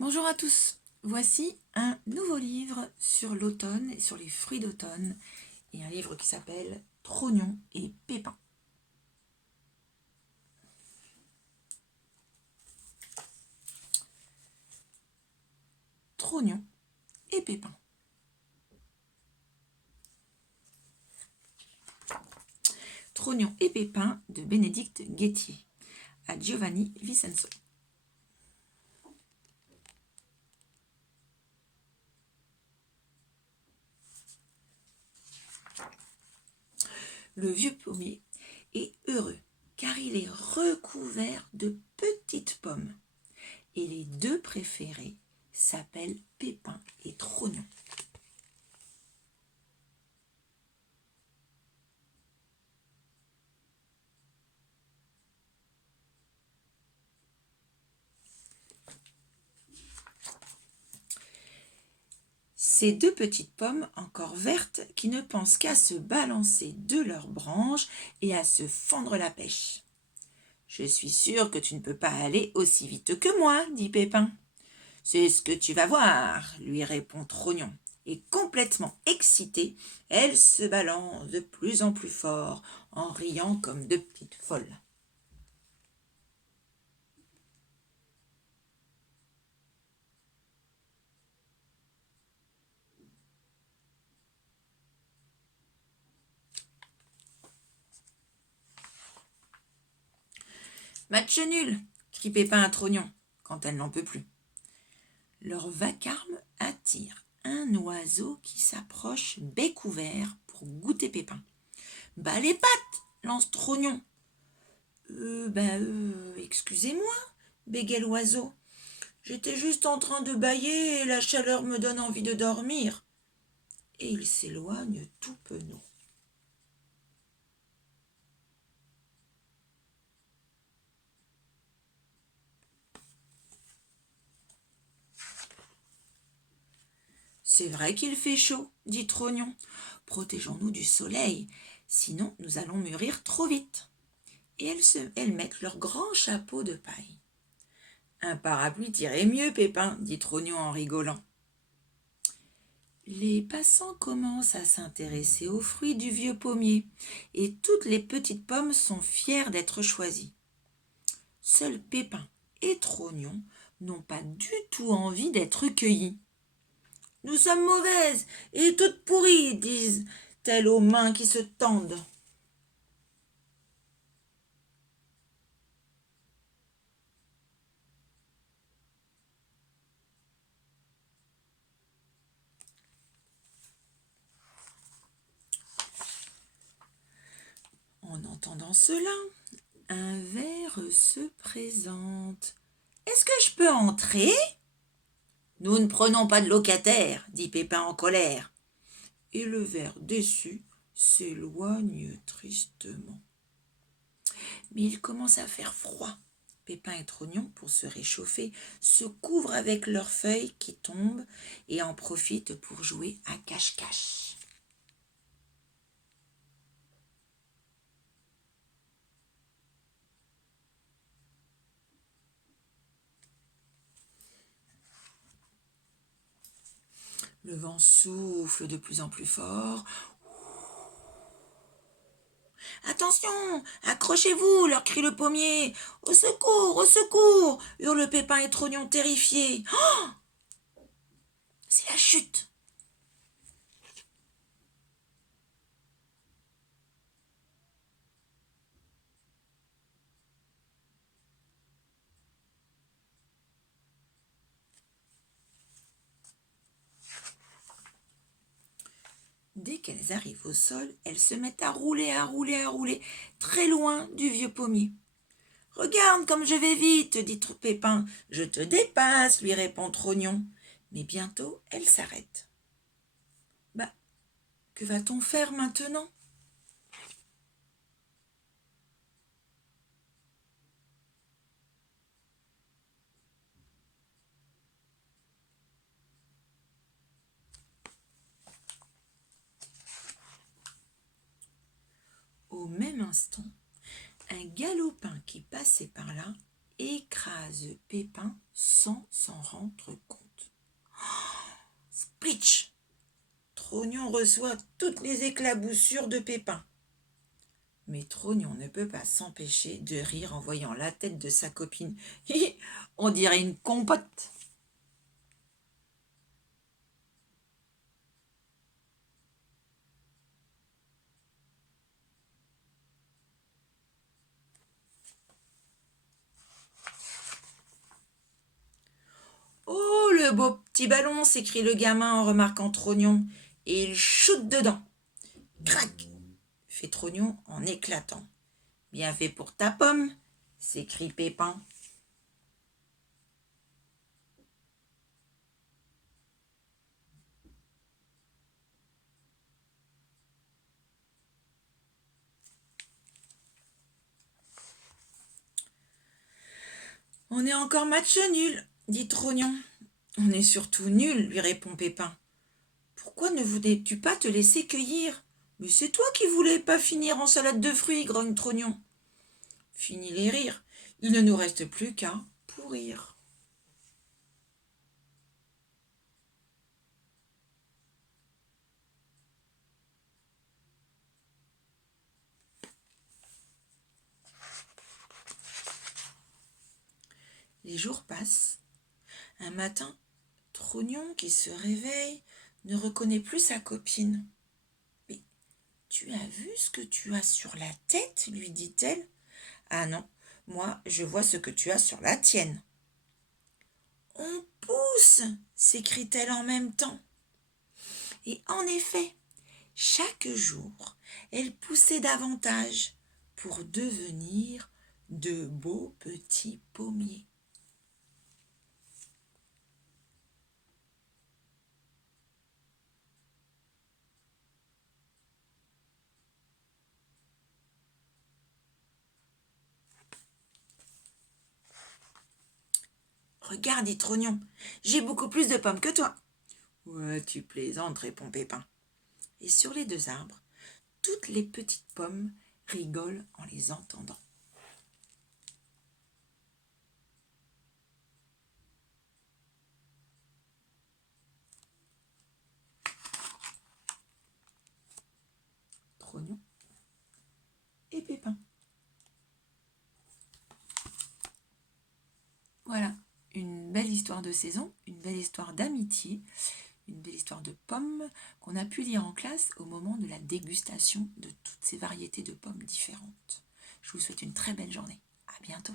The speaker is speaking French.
Bonjour à tous, voici un nouveau livre sur l'automne et sur les fruits d'automne, et un livre qui s'appelle Trognon et Pépin. Trognon et Pépin. Trognon et Pépin de Bénédicte Guettier, à Giovanni Vincenzo. Le vieux pommier est heureux, car il est recouvert de petites pommes. Et les deux préférés s'appellent Pépin et Trognon. Ces deux petites pommes encore vertes qui ne pensent qu'à se balancer de leurs branches et à se fendre la pêche. « Je suis sûre que tu ne peux pas aller aussi vite que moi, dit Pépin. »« C'est ce que tu vas voir, lui répond Trognon. Et complètement excitée, elle se balance de plus en plus fort, en riant comme deux petites folles. « Match nul !» crie Pépin à Trognon, quand elle n'en peut plus. Leur vacarme attire un oiseau qui s'approche bec ouvert pour goûter Pépin. « Bas les pattes !» lance Trognon. Excusez-moi, bégait l'oiseau. J'étais juste en train de bâiller et la chaleur me donne envie de dormir. Et il s'éloigne tout penaud. C'est vrai qu'il fait chaud, dit Trognon. Protégeons-nous du soleil, sinon nous allons mûrir trop vite. Et elles mettent leur grand chapeau de paille. Un parapluie t'irait mieux, Pépin, dit Trognon en rigolant. Les passants commencent à s'intéresser aux fruits du vieux pommier, et toutes les petites pommes sont fières d'être choisies. Seuls Pépin et Trognon n'ont pas du tout envie d'être cueillis. « Nous sommes mauvaises et toutes pourries, disent-elles aux mains qui se tendent. » En entendant cela, un ver se présente. « Est-ce que je peux entrer ?»« Nous ne prenons pas de locataires, dit Pépin en colère. » Et le ver déçu s'éloigne tristement. Mais il commence à faire froid. Pépin et Trognon, pour se réchauffer, se couvrent avec leurs feuilles qui tombent et en profitent pour jouer à cache-cache. Le vent souffle de plus en plus fort. « Attention, accrochez-vous !» leur crie le pommier. « Au secours, au secours !» hurlent Pépin et Trognon terrifiés. « Oh ! C'est la chute !» Dès qu'elles arrivent au sol, elles se mettent à rouler, très loin du vieux pommier. « Regarde comme je vais vite, dit Pépin. « Je te dépasse, lui répond Trognon. » Mais bientôt, elles s'arrêtent. « Que va-t-on faire maintenant ?» Au même instant, un galopin qui passait par là écrase Pépin sans s'en rendre compte. Splitch! Trognon reçoit toutes les éclaboussures de Pépin. Mais Trognon ne peut pas s'empêcher de rire en voyant la tête de sa copine. On dirait une compote. Oh, le beau petit ballon, s'écrie le gamin en remarquant Trognon, et il shoote dedans. Crac, fait Trognon en éclatant. Bien fait pour ta pomme, s'écrie Pépin. On est encore match nul, dit Trognon. On est surtout nul, lui répond Pépin. Pourquoi ne voulais-tu pas te laisser cueillir? Mais c'est toi qui voulais pas finir en salade de fruits, grogne Trognon. Fini les rires, il ne nous reste plus qu'à pourrir. Les jours passent. Un matin, Trognon, qui se réveille, ne reconnaît plus sa copine. « Mais tu as vu ce que tu as sur la tête ?» lui dit-elle. « Ah non, moi je vois ce que tu as sur la tienne. »« On pousse !» s'écrie-t-elle en même temps. Et en effet, chaque jour, elle poussait davantage pour devenir de beaux petits pommiers. Regarde, dit Trognon, j'ai beaucoup plus de pommes que toi. Ouais, tu plaisantes, répond Pépin. Et sur les deux arbres, toutes les petites pommes rigolent en les entendant. Trognon et Pépin. Voilà, une belle histoire de saison, une belle histoire d'amitié, une belle histoire de pommes qu'on a pu lire en classe au moment de la dégustation de toutes ces variétés de pommes différentes. Je vous souhaite une très belle journée. À bientôt.